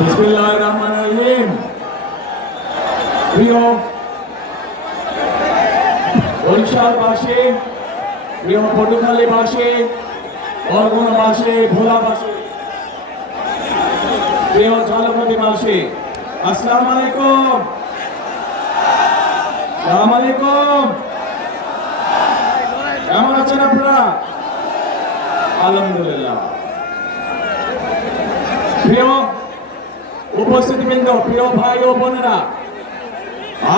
বিসমিল্লাহির রহমানির রহিম। প্রিয় বরিশালবাসী, প্রিয় পটুখালীবাসী, বরগুনাবাসী, ভোলাবাসী, প্রিয় ঝালকাঠিবাসী, আসসালামু আলাইকুম। আসসালামু আলাইকুম। কেমন আছেন আপনারা? আলহামদুলিল্লাহ। প্রিয় উপস্থিতিবৃন্দ, প্রিয় ভাই ও বোনেরা,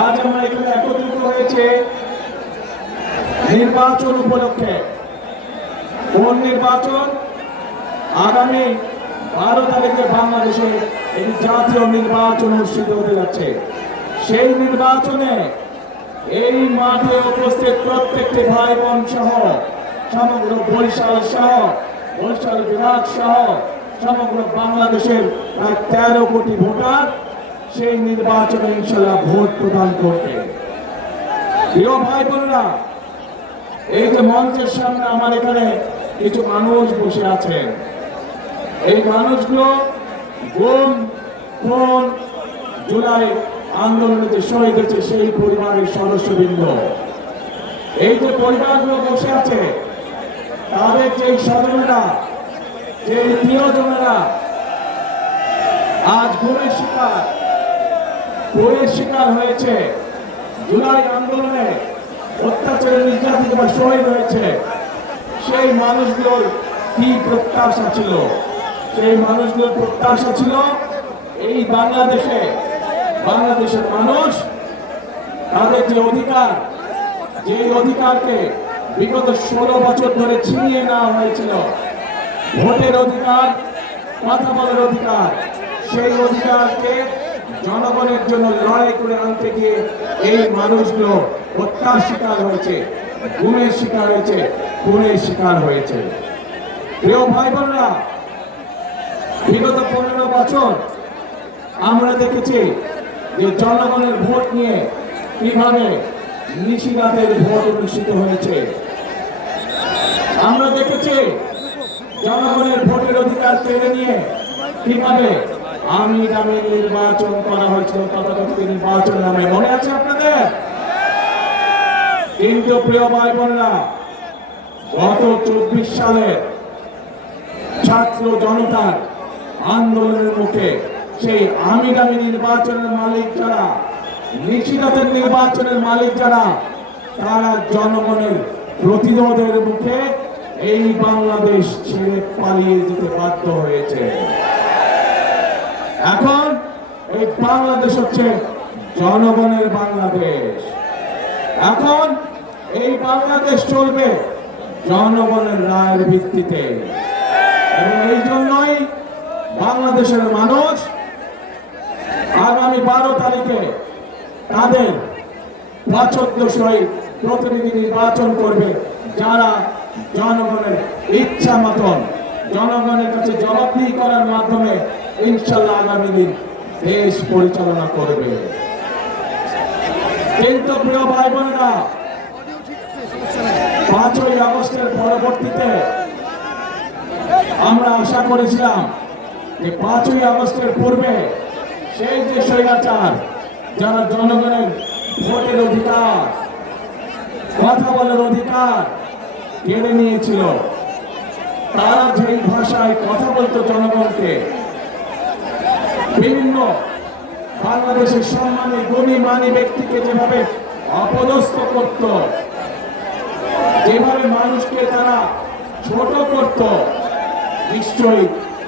আজ আমরা এখানে একত্রিত হয়েছে নির্বাচন উপলক্ষে। কোন নির্বাচন? আগামী 12 তারিখে বাংলাদেশে একটি জাতীয় নির্বাচন অনুষ্ঠিত হতে যাচ্ছে। সেই নির্বাচনে এই মাঠে উপস্থিত প্রত্যেকটি ভাই বোন সহ সমগ্র বরিশাল সহ বরিশাল বিভাগ সহ সমগ্র বাংলাদেশের প্রায় 13 কোটি ভোটার সেই নির্বাচনে ইনশাল্লাহ ভোট প্রদান করবে। প্রিয় ভাই বোনেরা, এই যে মঞ্চের সামনে আমার এখানে কিছু মানুষ বসে আছেন, এই মানুষগুলো গুম, খুন, জুলাই আন্দোলনে যে শহীদ হয়েছে সেই পরিবারের সদস্যবৃন্দ। এই যে পরিবারগুলো বসে আছে, তাদের যে স্বজনেরা, যে প্রিয়জনেরা আজ গুমের শিকার হয়েছে, জুলাই আন্দোলনে অত্যাচারে নির্যাতিত বা শহীদ হয়েছে, সেই মানুষগুলোর কি প্রত্যাশা ছিল? সেই মানুষগুলোর প্রত্যাশা ছিল এই বাংলাদেশের মানুষ তাদের যে অধিকার, যে অধিকারকে বিগত 16 বছর ধরে ছিনিয়ে নেওয়া হয়েছিল, ভোটের অধিকার, কথা বলার অধিকার, সেই অধিকারকে জনগণের জন্য লড়াই করে আনতে গিয়ে এই মানুষগুলো হত্যার শিকার হয়েছে, গুমের শিকার হয়েছে, খুনের শিকার হয়েছে। প্রিয় ভাই বোনেরা, বিগত 15 বছর আমরা দেখেছি যে জনগণের ভোট নিয়ে কিভাবে নিশিরাতের ভোট অনুষ্ঠিত হয়েছে। আমরা দেখেছি জনগণের ভোটের অধিকার কেড়ে নিয়ে কিভাবে আমি নামে নির্বাচন করা হয়েছিল, তথাকথিত নির্বাচন নামে। মনে আছে আপনাদের? কিন্তু প্রিয় ভাই বোনেরা, গত 24 সালে ছাত্র জনতার আন্দোলনের মুখে সেই আমি নামে নির্বাচনের মালিক যারা, নিশিরাতের নির্বাচনের মালিক যারা, তারা জনগণের প্রতিরোধের মুখে এই বাংলাদেশ ছেড়ে পালিয়ে যেতে বাধ্য হয়েছে। এখন এই বাংলাদেশ হচ্ছে জনগণের বাংলাদেশ। এখন এই বাংলাদেশ চলবে জনগণের রায়ের ভিত্তিতে, এবং এই জন্যই বাংলাদেশের মানুষ আগামী 12 তারিখে তাদের পছন্দসই প্রতিনিধি নির্বাচন করবে, যারা জনগণের ইচ্ছা মতন জনগণের কাছে জবাবদিহি করার মাধ্যমে ইনশাল্লাহ আগামী দিন দেশ পরিচালনা করবে। কিন্তু প্রিয় ভাই বোনেরা, 5ই আগস্টের পরবর্তীতে আমরা আশা করেছিলাম যে 5ই আগস্টের পূর্বে সেই যে স্বৈরাচার, যারা জনগণের ভোটের অধিকার, কথা বলার অধিকার কেড়ে নিয়েছিল, তারা যেই ভাষায় কথা বলতো জনগণকে, বিভিন্ন বাংলাদেশের সম্মানী গুণী ব্যক্তিকে যেভাবে অপদস্থ করত, যেভাবে মানুষকে তারা ছোট করত, নিশ্চয়ই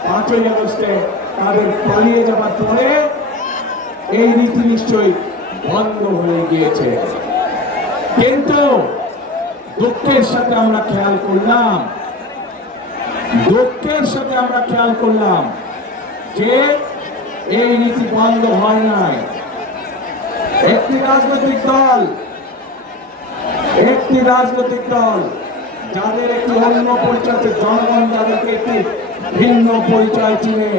5ই আগস্টে তাদের পালিয়ে যাবার পরে এই রীতি নিশ্চয়ই বন্ধ হয়ে গিয়েছে। কিন্তু দুঃখের সাথে আমরা খেয়াল করলাম যে এই নীতি বন্ধ হয় নাই। একটি রাজনৈতিক দল যাদের একটি অন্য পরিচয়, জনগণ যাদেরকে একটি ভিন্ন পরিচয় চিনে,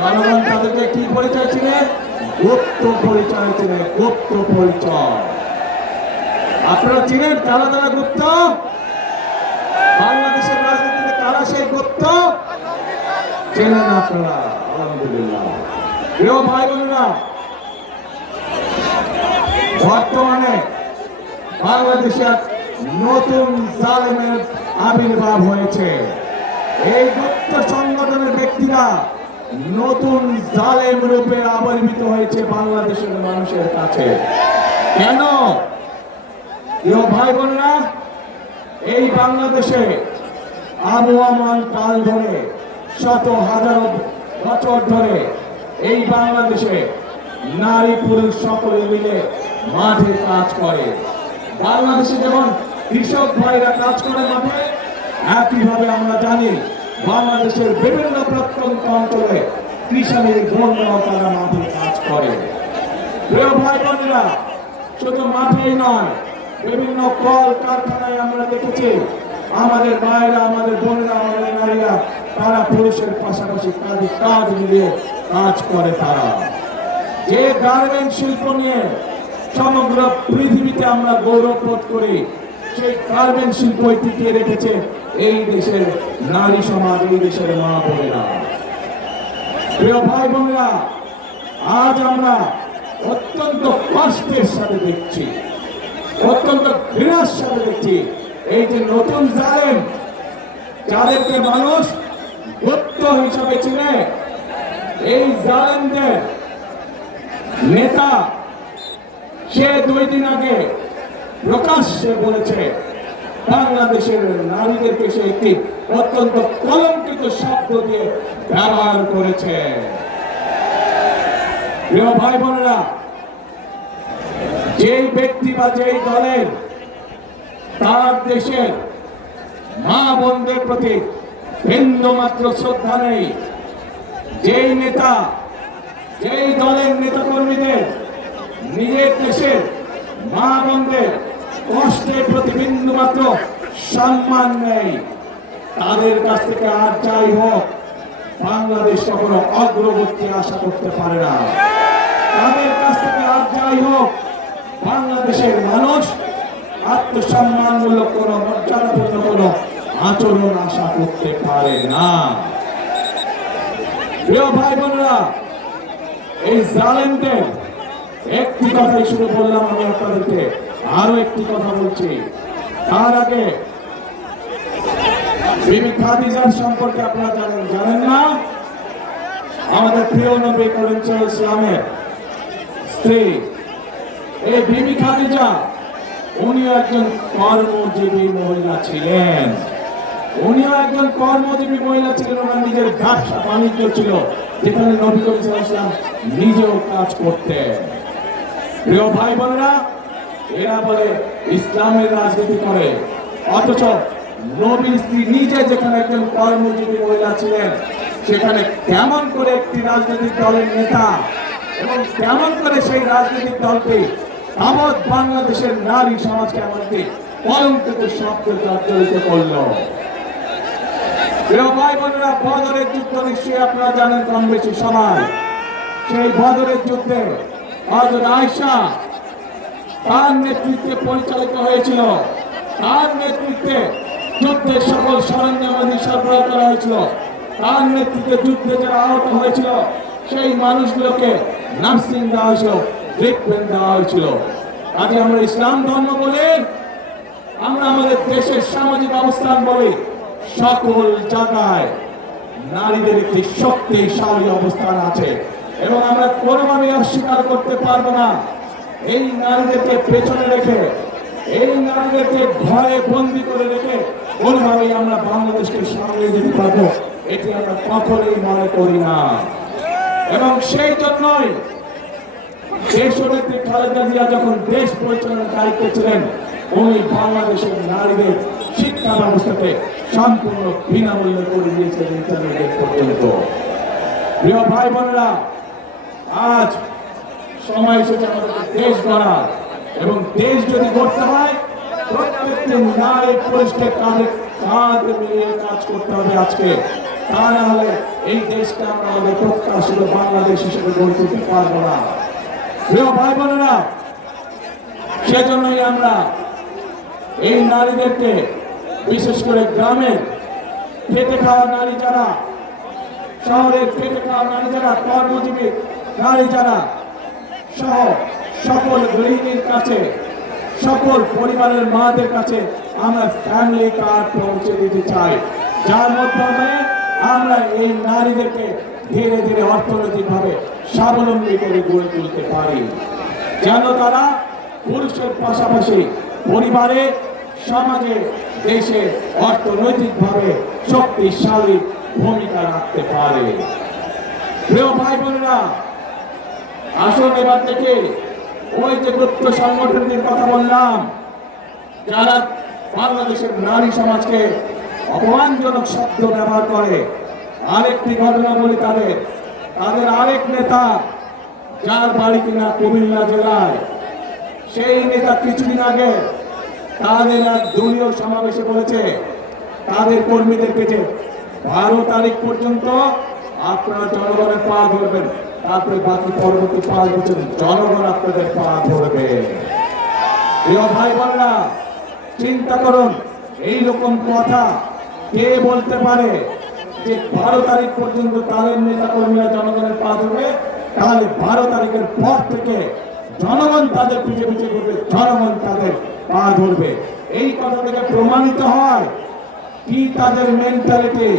জনগণ তাদেরকে কি পরিচয় চিনে? গুপ্ত পরিচয় চিনে, গুপ্ত পরিচয়। আপনারা চিনেন কারা তারা গুপ্ত? বাংলাদেশের রাজনীতিতে কারা সেই গুপ্ত? চেনেন আপনারা? আলহামদুলিল্লাহ। প্রিয় ভাই বোনেরা, বর্তমানে বাংলাদেশে নতুন জালেমের আবির্ভাব হয়েছে। এই গুপ্ত সংগঠনের ব্যক্তিরা নতুন জালেম রূপে আবির্ভূত হয়েছে বাংলাদেশের মানুষের কাছে। কেন? প্রিয় ভাই বোনেরা, এই বাংলাদেশে আবহাওয়ান কাল ধরে শত হাজারো বছর ধরে এই বাংলাদেশে নারী পুরুষ সকলে মিলে মাঠে কাজ করে। বাংলাদেশে যেমন কৃষক ভাইরা কাজ করে মাঠে, একইভাবে আমরা জানি বাংলাদেশের বিভিন্ন প্রত্যন্ত অঞ্চলে কৃষকের বোনরাও তারা মাঠে কাজ করে। প্রিয় ভাই বোনেরা, শুধু মাঠেই নয়, বিভিন্ন কল কারখানায় আমরা দেখেছি আমাদের মায়েরা, আমাদের বোনেরা, আমাদের নারীরা তারা পুরুষের পাশাপাশি কাজ মিলিয়ে কাজ করে। তারা যে গার্মেন্ট শিল্প নিয়ে সমগ্র পৃথিবীতে আমরা গৌরব বোধ করি, সেই গার্মেন্ট শিল্প টিকিয়ে রেখেছে এই দেশের নারী সমাজ, এই দেশের মা বোনেরা। প্রিয় ভাই বোনেরা, আজ আমরা অত্যন্ত কষ্টের সাথে দেখছি, অত্যন্ত ঘৃণার সাথে দেখছি এই যে নতুন জালেম, যাদেরকে মানুষ গুপ্ত হিসাবে চিনে, এই জালেমদের নেতা সে 2 দিন আগে প্রকাশ্যে বলেছে বাংলাদেশের নারীদেরকে সে একটি অত্যন্ত কলঙ্কিত শব্দ দিয়ে ব্যবহার করেছে। প্রিয় ভাই বোনেরা, যেই ব্যক্তি বা যেই দলের তার দেশের মা বোনদের প্রতি বিন্দু মাত্র শ্রদ্ধা নেই, যেই নেতা, যেই দলের নেতা কর্মীদের নিজের দেশের মা বোনদের কষ্টের প্রতি বিন্দু মাত্র সম্মান নেই, তাদের কাছ থেকে আর যাই হোক বাংলাদেশ কখনো অগ্রগতি আশা করতে পারে না। তাদের কাছ থেকে আর যাই হোক বাংলাদেশের মানুষ আত্মসম্মানমূলক কোন মর্যাদাপূর্ণ কোন আচরণ আশা করতে পারে না। প্রিয় ভাই বোনেরা, এই জালেমদের একটি কথাই শুরু বললাম, আমি আপনাদেরকে আরো একটি কথা বলছি। তার আগে বিবি খাদিজার সম্পর্কে আপনারা জানেন না? আমাদের প্রিয় নবী করিম সাল্লাল্লাহু আলাইহি ওয়াসাল্লামের স্ত্রী এই বিবি খাদিজা, উনিও একজন কর্মজীবী মহিলা ছিলেন। উনিও একজন কর্মজীবী মহিলা ছিলেন। ওনার নিজের ব্যবসা বাণিজ্য ছিল, যেখানে নবী করিম সাল্লাল্লাহু আলাইহি ওয়াসাল্লাম নিজেও কাজ করতেন। প্রিয় ভাই বোনেরা, এরা বলে ইসলামের রাজনীতি করে, অথচ নবীর স্ত্রী নিজে যেখানে একজন কর্মজীবী মহিলা ছিলেন, সেখানে কেমন করে একটি রাজনৈতিক দলের নেতা এবং কেমন করে সেই রাজনৈতিক দলটি তাবৎ বাংলাদেশের নারী সমাজকে এমনকি কলঙ্কিত শব্দে জর্জরিত করল। প্রিয় ভাই বোনেরা, বদরের যুদ্ধ নিশ্চয়ই আপনারা জানেন কম বেশি সবাই। সেই বদরের যুদ্ধে হযরত আয়েশা তার নেতৃত্বে পরিচালিত হয়েছিল, তার নেতৃত্বে যুদ্ধের সকল সরঞ্জামাদি সরবরাহ করা হয়েছিল, তার নেতৃত্বে যুদ্ধে যারা আহত হয়েছিল সেই মানুষগুলোকে নার্সিং দেওয়া হয়েছিল, ট্রিটমেন্ট দেওয়া হয়েছিল। আজ আমরা ইসলাম ধর্ম বলে, আমরা আমাদের দেশের সামাজিক অবস্থান বলি, সকল জায়গায় নারীদের একটি শক্তিশালী অবস্থান আছে এবং আমরা কোনোভাবে অস্বীকার করতে পারবো না। এই নারীদেরকে পেছনে রেখে, এই নারীদেরকে ঘরে বন্দি করে রেখে কোনোভাবেই আমরা বাংলাদেশকে সামনে যেতে পারবো, এটি আমরা কখনোই মনে করি না। এবং সেই জন্যই দেশনেত্রী খালেদা জিয়া যখন দেশ পরিচালনার দায়িত্বে ছিলেন, উনি বাংলাদেশের নারীদের শিক্ষা ব্যবস্থাকে সম্পূর্ণ বিনামূল্যে করে দিয়েছেন ইন্টারমিডিয়েট পর্যন্ত। প্রিয় ভাই বোনেরা, আজ সময় এসেছে আমাদের দেশ গড়ার, এবং দেশ যদি গড়তে হয় প্রত্যেকটি নারী পুরুষকে কাঁধে কাঁধ মিলিয়ে কাজ করতে হবে আজকে। তা না হলে এই দেশকে আমরা আমাদের প্রত্যাশিত বাংলাদেশ হিসেবে গড়ে তুলতে পারবো না। প্রিয় ভাই বোনেরা, সেজন্যই আমরা এই নারীদেরকে, বিশেষ করে গ্রামের খেটে খাওয়া নারী যারা, শহরের খেটে খাওয়া নারী যারা, কর্মজীবী নারী যারা সহ সকল গৃহিণীর কাছে, সকল পরিবারের মাদের কাছে আমরা ফ্যামিলি কার্ড পৌঁছে দিতে চাই, যার মাধ্যমে আমরা এই নারীদেরকে ধীরে ধীরে অর্থনৈতিকভাবে স্বাবলম্বী করে গড়ে তুলতে পারি, যেন তারা পুরুষের পাশাপাশি পরিবারে, সমাজে, দেশে অর্থনৈতিকভাবে শক্তিশালী ভূমিকা রাখতে পারে। প্রিয় ভাই বোনেরা, আসুন এবার থেকে ওই যে গুপ্ত সংগঠনটির কথা বললাম, যারা বাংলাদেশের নারী সমাজকে অপমানজনক শব্দ ব্যবহার করে, আরেকটি ঘটনা বলি তাদের আরেক নেতা, যার বাড়ি কিনা কুমিল্লা জেলায়, সেই নেতা কিছুদিন আগে তাদের এক দলীয় সমাবেশে বলেছে তাদের কর্মীদেরকে যে 12 তারিখ পর্যন্ত আপনারা জনগণের পা ধরবেন, তারপরে বাকি পরবর্তী 5 বছর জনগণ আপনাদের পা ধরবে। প্রিয় ভাই বোনেরা, চিন্তা করুন, এই রকম কথা কে বলতে পারে যে 12 তারিখ পর্যন্ত তাদের নেতা কর্মীরা জনগণের পা ধরবে, তাহলে 12 তারিখের পর থেকে জনগণ তাদের পিছিয়ে পিছিয়ে ঘুরবে, জনগণ তাদের পা ধরবে। এই কথা থেকে প্রমাণিত হয় কি তাদের মেন্টালিটি,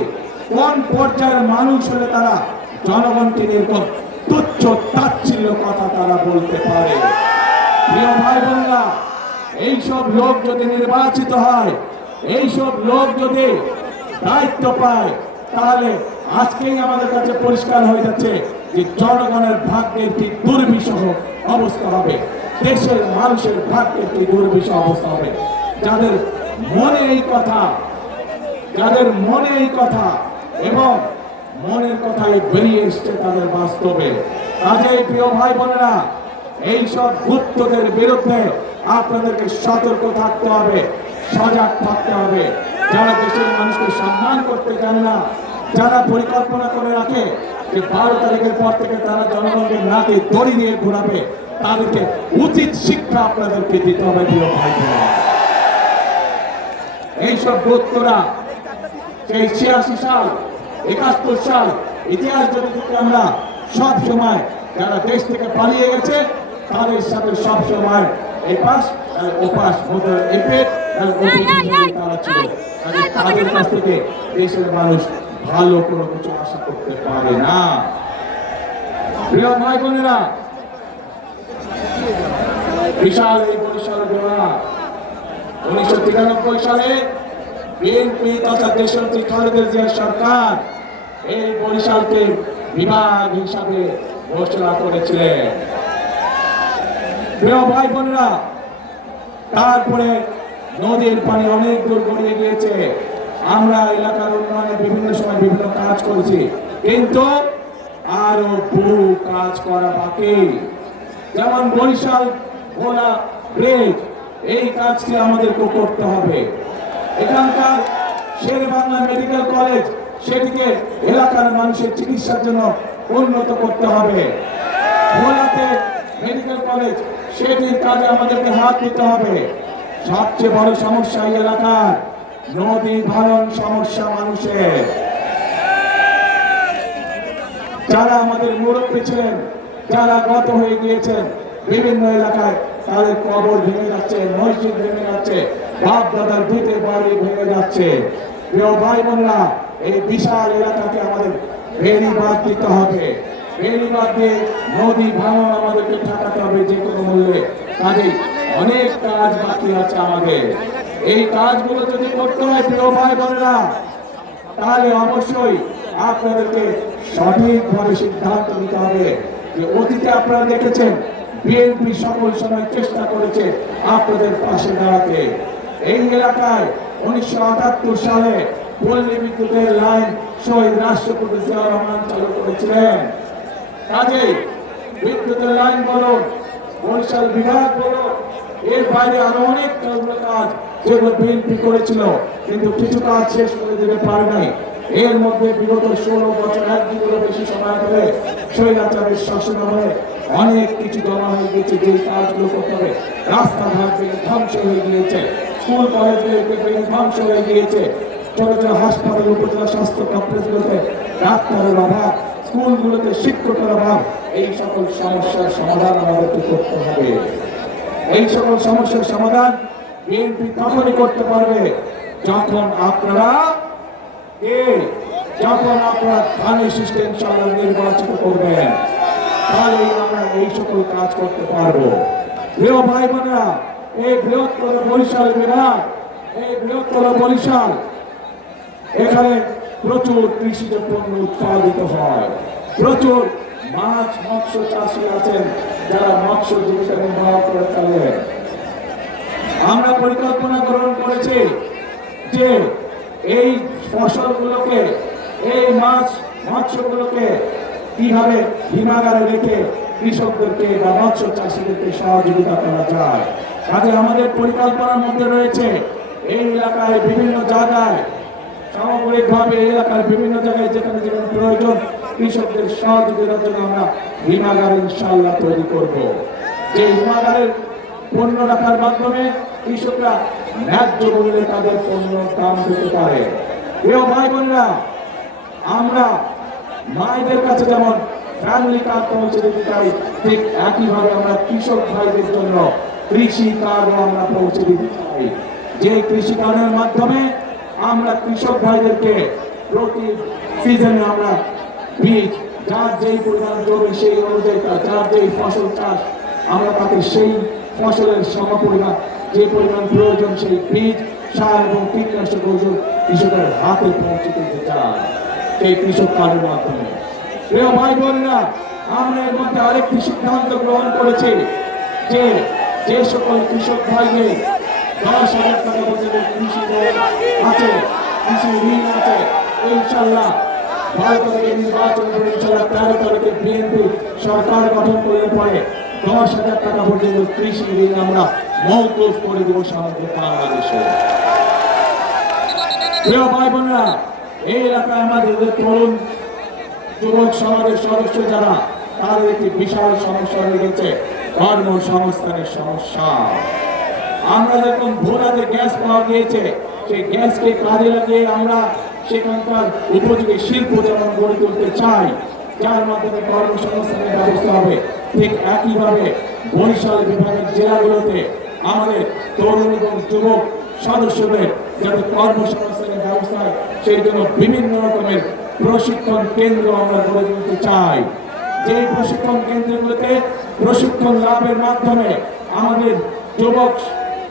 কোন পর্যায়ের মানুষ হলে তারা জনগণকে এরকম তুচ্ছ তাচ্ছিল্য কথা তারা বলতে পারে। প্রিয় ভাই বোনেরা, এইসব লোক যদি নির্বাচিত হয়, এইসব লোক যদি দায়িত্ব পায়, তাহলে আজকেই আমাদের কাছে পরিষ্কার হয়ে যাচ্ছে যে জনগণের ভাগ্যের কি দুর্বিষহ অবস্থা হবে, দেশের মানুষের ভাগ্যের কি দুর্বিষহ অবস্থা হবে। যাদের মনে এই কথা এবং মনের কথাই বেরিয়ে এসছে তাদের বাস্তবে। কাজেই প্রিয় ভাই বোনেরা, এইসব গুপ্তদের বিরুদ্ধে আপনাদেরকে সতর্ক থাকতে হবে, সজাগ থাকতে হবে। যারা দেশের মানুষকে সম্মান করতে জানে না, যারা পরিকল্পনা করে রাখে যে 12 তারিখের পর থেকে তারা জনগণকে নাকে দড়ি দিয়ে ঘোরাবে, তাদেরকে উচিত শিক্ষা আপনাদেরকে দিতে হবে। প্রিয় ভাই বোনেরা, এইসব গুপ্তরা সেই 86 সাল 71 সাল ইতিহাস যদি আমরা সব সময় যারা দেশ থেকে পালিয়ে গেছে তাদের সাথে সব সময় এপাশ ওপাশ তারা ছিল। তাদের কাছ থেকে দেশের মানুষ ভালো কোনো কিছু আশা করতে পারে না। প্রিয় ভাই বোনেরা, বিশাল এই বরিশাল জেলা 1993 সালে বিএনপি তথা দেশনেত্রী খালেদা জিয়ার সরকার এই বরিশালকে বিভাগ হিসাবে ঘোষণা করেছিলেন। প্রিয় ভাই বোনেরা, তারপরে নদীর পানি অনেক দূর গড়িয়ে গিয়েছে। আমরা এলাকার উন্নয়নে বিভিন্ন সময় বিভিন্ন কাজ করেছি, কিন্তু আরো বহু কাজ করা বাকি। যেমন বরিশাল ভোলা ব্রিজ, এই কাজটি আমাদেরকে করতে হবে। এখানকার শেরেবাংলা মেডিকেল কলেজ, সেটিকে এলাকার মানুষের চিকিৎসার জন্য উন্নত করতে হবে। ভোলাতে মেডিকেল কলেজ, সেটির কাজে আমাদেরকে হাত দিতে হবে। সবচেয়ে বড় সমস্যা এই এলাকার নদী ভাঙন সমস্যা। মানুষের যারা আমাদের মুরব্বী ছিলেন, যারা গত হয়ে গিয়েছেন, বিভিন্ন এলাকায় তাদের কবর ভেঙে যাচ্ছে, মসজিদ ভেঙে যাচ্ছে, বাপ দাদার ভিটে বাড়ি ভেঙে যাচ্ছে। প্রিয় ভাই বোনেরা, এই বিশাল এলাকাকে আমাদের বেড়িবাঁধ দিতে হবে। বেড়িবাঁধ দিয়ে নদী ভাঙন আমাদেরকে ঠেকাতে হবে যে কোনো মূল্যে। কাজেই অনেক কাজ বাকি আছে আমাদের। এই কাজগুলো যদি করতে হয় প্রিয় ভাই বোনেরা, তাহলে অবশ্যই আপনাদেরকে সঠিকভাবে সিদ্ধান্ত নিতে হবে। যে অতীতে আপনারা দেখেছেন বিএনপি সকল সময় চেষ্টা করেছে আপনাদের পাশে দাঁড়াতে। এই এলাকায় 1978 সালে পল্লী বিদ্যুতের লাইন শহীদ রাষ্ট্রপতি জিয়াউর রহমান চালু করেছিলেন। কাজেই বিদ্যুতের লাইন বলুন, বরিশাল বিভাগ বলুন, এর বাইরে আরো অনেক কাজ যেগুলো বিএনপি করেছিল, কিন্তু কিছু কাজ শেষ করে দিতে পারে নাই। এর মধ্যে বিগত 16 বছর, 1 যুগেরও বেশি সময় ধরে স্বৈরাচারের শাসনামলে অনেক কিছু জমা হয়ে গেছে। যে কাজগুলো করতে হবে, রাস্তাঘাট ধ্বংস হয়ে গিয়েছে, স্কুল কলেজগুলোকে ধ্বংস হয়ে গিয়েছে, ছোট ছোট হাসপাতাল, উপজেলা স্বাস্থ্য কমপ্লেক্সগুলোতে ডাক্তারের অভাব, স্কুলগুলোতে শিক্ষকের অভাব, এই সকল সমস্যার সমাধান আমাদেরকে করতে হবে। এই সকল সমস্যার সমাধান বিএনপি তখনই করতে পারবে যখন আপনারা ধানের সিস্টেম ইনশাআল্লাহ নির্বাচিত করবেন, তাহলেই আমরা এই সকল কাজ করতে পারবো। প্রিয় ভাই বোনেরা, এই বৃহত্তর বরিশাল বিভাগ, এই বৃহত্তর বরিশাল, এখানে প্রচুর কৃষিজ পণ্য উৎপাদিত হয়, প্রচুর মাছ মৎস্য চাষী আছেন যারা মৎস্য জীবিকা নির্বাহ করে চলেন। আমরা পরিকল্পনা গ্রহণ করেছি যে এই ফসলগুলোকে, এই মাছ মৎস্যগুলোকে কিভাবে হিমাগারে রেখে কৃষকদেরকে বা মৎস্য চাষীদেরকে সহযোগিতা করা যায়। কাজে আমাদের পরিকল্পনার মধ্যে রয়েছে এই এলাকায় বিভিন্ন জায়গায়, সামগ্রিকভাবে এই এলাকার বিভিন্ন জায়গায় যেখানে যেখানে প্রয়োজন কৃষকদের সহযোগিতার জন্য আমরা হিমাগার ইনশাআল্লাহ তৈরি করব। যে হিমাগারের পণ্য রাখার মাধ্যমে কৃষকরা ন্যায্য মূল্যে তাদের পণ্য দাম দিতে পারে। প্রিয় ভাই বোনেরা, আমরা মায়েদের কাছে যেমন ফ্যামিলি কার্ড পৌঁছে দিতে চাই, ঠিক একইভাবে আমরা কৃষক ভাইদের জন্য কৃষি কার্ডও আমরা পৌঁছে দিতে চাই। যে কৃষি কার্ডের মাধ্যমে আমরা কৃষক ভাইদেরকে প্রতি সিজনে আমরা বীজ, যার যেই পরিমাণ জমি সেই অনুযায়ী যার যেই ফসল চাষ, আমরা তাকে সেই ফসলের সমপরিমাণ যে পরিমাণ প্রয়োজন সেই বীজ, সার এবং কীটনাশক ওষুধ কৃষকের হাতে পৌঁছে দিতে চাই সেই কৃষক কার্ডের মাধ্যমে। প্রিয় ভাই বোনেরা, আমরা এর মধ্যে আরেকটি সিদ্ধান্ত গ্রহণ করেছি যে যে সকল কৃষক ভাইদের 10,000 টাকা পর্যন্ত কৃষি ঋণ আছে, কৃষি ঋণ আছে, ইনশাআল্লাহ 12 তারিখে নির্বাচন করে ইনশাআল্লাহ 13 তারিখে বিএনপি সরকার গঠন করলে পরে 10,000 টাকা পর্যন্ত কৃষি ঋণ আমরা মওকুফ করে দেব সমগ্র বাংলাদেশে। প্রিয় ভাই বোনেরা, এই এলাকায় আমাদের তরুণ যুবক সমাজের সদস্য যারা, তাদের একটি বিশাল সমস্যা রয়েছে কর্মসংস্থানের সমস্যা। আমরা যখন ভোলাতে গ্যাস পাওয়া গিয়েছে, সেই গ্যাসকে কাজে লাগিয়ে আমরা সেখানকার উপযোগী শিল্প যেমন গড়ে তুলতে চাই, যার মাধ্যমে কর্মসংস্থানের ব্যবস্থা হবে, ঠিক একইভাবে বরিশাল বিভাগের জেলাগুলোতে আমাদের তরুণ এবং যুবক সদস্যদের যাতে কর্মসংস্থানের ব্যবস্থা হয়, সেই জন্য বিভিন্ন রকমের প্রশিক্ষণ কেন্দ্র আমরা গড়ে তুলতে চাই। যে প্রশিক্ষণ কেন্দ্রগুলোতে প্রশিক্ষণ লাভের মাধ্যমে আমাদের যুবক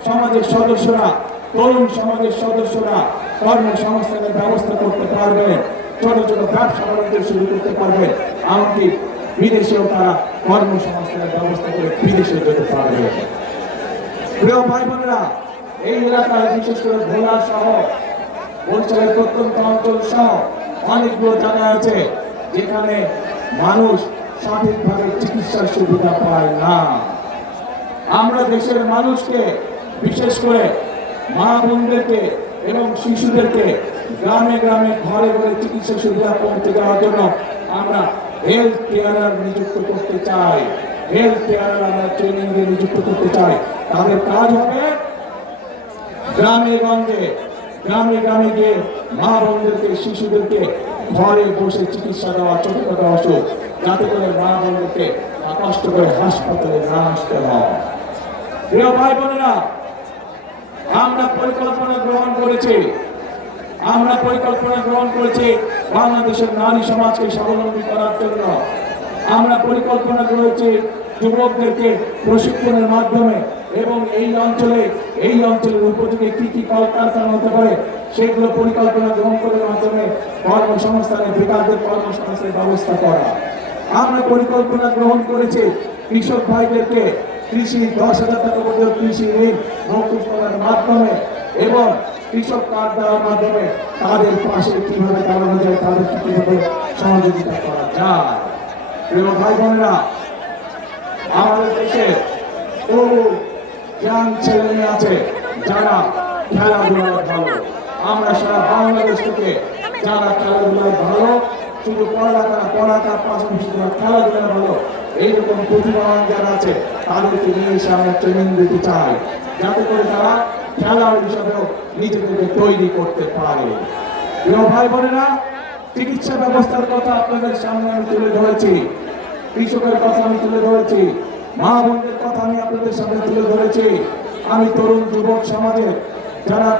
সমাজের সদস্যরা, তরুণ সমাজের সদস্যরা কর্মসংস্থানের ব্যবস্থা করতে পারবেন, ছোট ছোট ব্যবসা বাণিজ্য শুরু করতে পারবেন, এমনকি বিদেশেও তারা কর্মসংস্থানের ব্যবস্থা করে বিদেশে যেতে পারবে। প্রিয় ভাই বোনেরা, এই এলাকায় বিশেষ করে ভোলা সহ বরিশালের প্রত্যন্ত অঞ্চল সহ অনেকগুলো জায়গা আছে যেখানে মানুষ সঠিকভাবে চিকিৎসার সুবিধা পায় না। আমরা দেশের মানুষকে, বিশেষ করে মা বোনদেরকে এবং শিশুদেরকে গ্রামে গ্রামে ঘরে ঘরে চিকিৎসা সুবিধা পৌঁছে দেওয়ার জন্য আমরা হেলথ কেয়ারার নিযুক্ত করতে চাই। হেলথ কেয়ারার আমরা ট্রেনিং দিয়ে নিযুক্ত করতে চাই। তাদের কাজ হবে গ্রামে গঞ্জে, গ্রামে গ্রামে গিয়ে মা বোনদেরকে, শিশুদেরকে ঘরে বসে চিকিৎসা দেওয়া, ছোটখাটো অসুখ, যাতে করে মা বোনদেরকে কষ্ট করে হাসপাতালে না আসতে হয়। প্রিয় ভাই বোনেরা, আমরা পরিকল্পনা গ্রহণ করেছি বাংলাদেশের নারী সমাজকে স্বাবলম্বী করার জন্য। আমরা পরিকল্পনা করেছি যুবকদেরকে প্রশিক্ষণের মাধ্যমে এবং এই অঞ্চলের উপযোগী কি কি কলকারখানা হতে পারে সেগুলো পরিকল্পনা গ্রহণ করার মাধ্যমে কর্মসংস্থানের বেকারদের কর্মসংস্থানের ব্যবস্থা করা। আমরা পরিকল্পনা গ্রহণ করেছি কৃষক ভাইদেরকে কৃষি 10,000 টাকা পর্যন্ত কৃষি ঋণ মওকুফ করার মাধ্যমে এবং কৃষক কার্ড দেওয়ার মাধ্যমে তাদের পাশে কিভাবে দাঁড়ানো যায়, তাদেরকে কিভাবে সহযোগিতা করা যায়। প্রিয় ভাই বোনেরা, আমাদের দেশে বহু ইয়াং ছেলে মেয়ে আছে যারা খেলাধুলায় ভালো। আমরা সারা বাংলাদেশ থেকে যারা খেলাধুলায় ভালো, শুধু পড়ালেখার পাশাপাশি যারা খেলাধুলায় ভালো, এইরকম প্রতিভাবান যারা আছে তাদেরকে নিয়ে এসে আমরা ট্রেনিং দিতে চাই, যাতে করে তারা খেলোয়াড় হিসাবেও নিজেদেরকে তৈরি করতে পারে। প্রিয় ভাই বোনেরা, চিকিৎসা ব্যবস্থার কথা আপনাদের সামনে আমি তুলে ধরেছি, কৃষকের কথা আমি তুলে ধরেছি, মা বোনদের কথা আমি আপনাদের সামনে তুলে ধরেছি। আমি তরুণ যুবক সমাজের যারা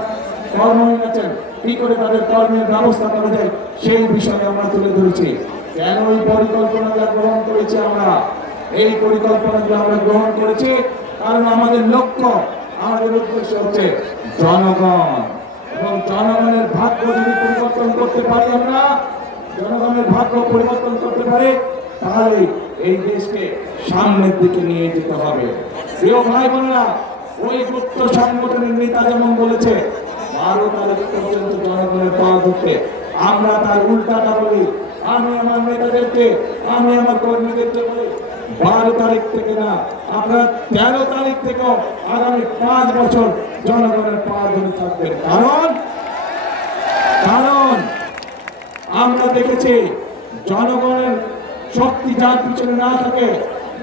কর্মহীন আছেন কি করে তাদের কর্মের ব্যবস্থা করা যায় সেই বিষয়ে আমরা তুলে ধরেছি। কেন এই পরিকল্পনাটা গ্রহণ করেছি আমরা? এই পরিকল্পনাগুলো আমরা গ্রহণ করেছি কারণ আমাদের লক্ষ্য, আমাদের উদ্দেশ্য হচ্ছে জনগণ, এবং জনগণের ভাগ্য যদি পরিবর্তন করতে পারি, আমরা জনগণের ভাগ্য পরিবর্তন করতে পারি, তাহলে এই দেশকে সামনের দিকে নিয়ে যেতে হবে। প্রিয় ভাই বোনেরা, ওই গুপ্ত সংগঠনের নেতা যেমন বলেছে 12 তারিখ পর্যন্ত জনগণের পা ধরতে, আমরা তার উল্টাটা বলি। আমি আমার নেতাদেরকে, আমি আমার কর্মীদেরকে বলি 12 তারিখ থেকে না, আপনারা 13 তারিখ থেকে আগামী 5 বছর জনগণের পা ধরে থাকবেন। কারণ আমরা দেখেছি জনগণের শক্তি যার পিছনে না থাকে,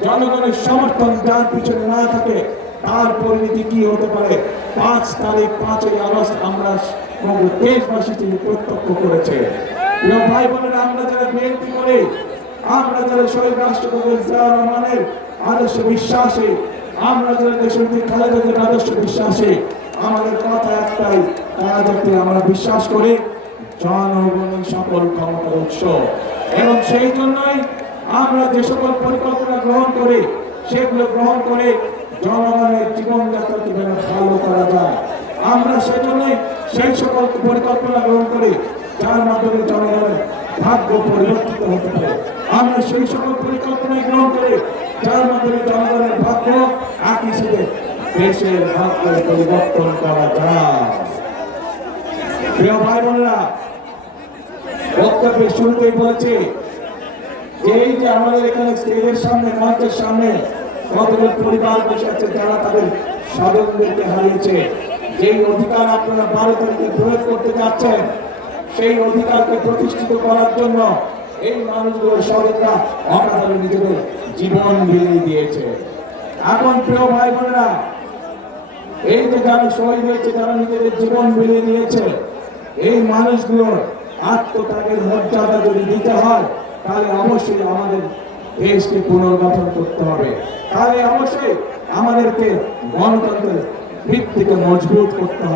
জনগণের সমর্থন যার পিছনে না থাকে, তার পরিণতি কি হতে পারে 5 তারিখ 5ই আগস্ট আমরা দেশবাসী তিনি প্রত্যক্ষ করেছে। প্রিয় ভাই বোনেরা, আমরা যারা বিএনপি করি, আমরা যারা শহীদ রাষ্ট্রপতি জিয়াউর রহমানের আদর্শে বিশ্বাসী, আমরা যারা দেশনেত্রী খালেদা জিয়ার আদর্শে বিশ্বাসী, আমাদের কথা একটাই, তাদেরকে আমরা বিশ্বাস করি জনগণই সকল ক্ষমতার উৎস। এবং সেই জন্যই আমরা যে সকল পরিকল্পনা গ্রহণ করি, সেগুলো গ্রহণ করে জনগণের জীবনযাত্রা কিভাবে ভালো করা যায়, আমরা সেজন্যই সেই সকল পরিকল্পনা গ্রহণ করি যার মাধ্যমে জনগণের ভাগ্য পরিবর্তিত হতে পারে। আমরা সেই সকল পরিকল্পনা গ্রহণ করি যার মাধ্যমে জনগণের ভাগ্য একই সাথে দেশের ভাগ্য পরিবর্তন করা যায়। প্রিয় ভাই বোনেরা, বক্তব্যের শুরুতেই বলেছি যে এই যে আমাদের এখানে স্টেজের সামনে, মঞ্চের সামনে কতগুলো পরিবার বসে আছে যারা তাদের স্বজনদেরকে হারিয়েছে, যেই অধিকার আপনারা 12 তারিখে প্রয়োগ করতে যাচ্ছেন, সেই অধিকারকে প্রতিষ্ঠিত করার জন্য এই মানুষগুলোর স্বজনরা অকাতরে নিজেদের জীবন বিলিয়ে দিয়েছে। এখন প্রিয় ভাই বোনেরা, এই যে যারা শহীদ হয়েছে, যারা নিজেদের জীবন বিলিয়ে দিয়েছে, এই মানুষগুলোর আত্মত্যাগের মর্যাদা যদি দিতে হয়, তাহলে অবশ্যই আমাদের দেশকে পুনর্গঠন করতে হবে, তাহলে অবশ্যই আমাদেরকে গণতন্ত্রের ভিত্তিকে মজবুত করতে হবে।